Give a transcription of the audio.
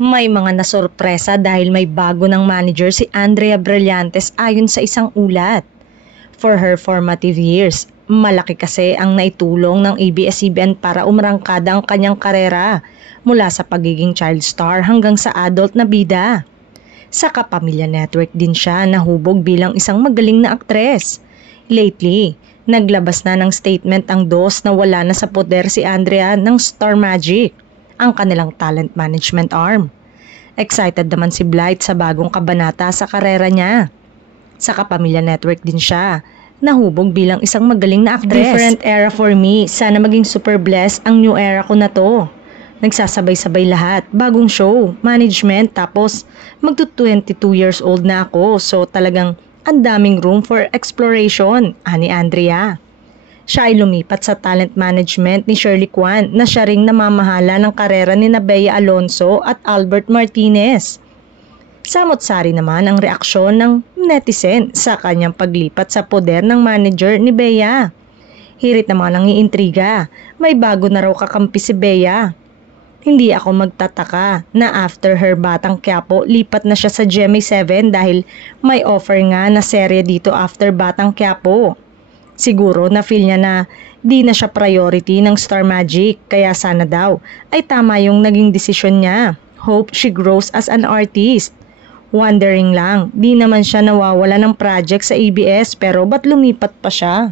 May mga nasorpresa dahil may bago ng manager si Andrea Brillantes ayon sa isang ulat. For her formative years, malaki kasi ang naitulong ng ABS-CBN para umrangkada ang kanyang karera mula sa pagiging child star hanggang sa adult na bida. Sa Kapamilya Network din siya nahubog bilang isang magaling na aktres. Lately, naglabas na ng statement ang DOS na wala na sa poder si Andrea ng Star Magic, ang kanilang talent management arm. Excited naman si Blythe sa bagong kabanata sa karera niya. Sa Kapamilya Network din siya nahubog bilang isang magaling na actress. Different era for me. Sana maging super blessed ang new era ko na to. Nagsasabay-sabay lahat. Bagong show, management, tapos magto-22 years old na ako. So talagang ang daming room for exploration, ani Andrea. Siya ay lumipat sa talent management ni Shirley Kwan na siya ring namamahala ng karera ni Bea Alonzo at Albert Martinez. Samot-sari naman ang reaksyon ng netizen sa kanyang paglipat sa poder ng manager ni Bea. Hirit naman ang iintriga, may bago na raw kakampi si Bea. Hindi ako magtataka na after her Batang Quiapo, lipat na siya sa GMA7 dahil may offer nga na serye dito after Batang Quiapo. Siguro na feel niya na di na siya priority ng Star Magic kaya sana daw ay tama yung naging desisyon niya. Hope she grows as an artist. Wondering lang, di naman siya nawawala ng project sa ABS pero ba't lumipat pa siya?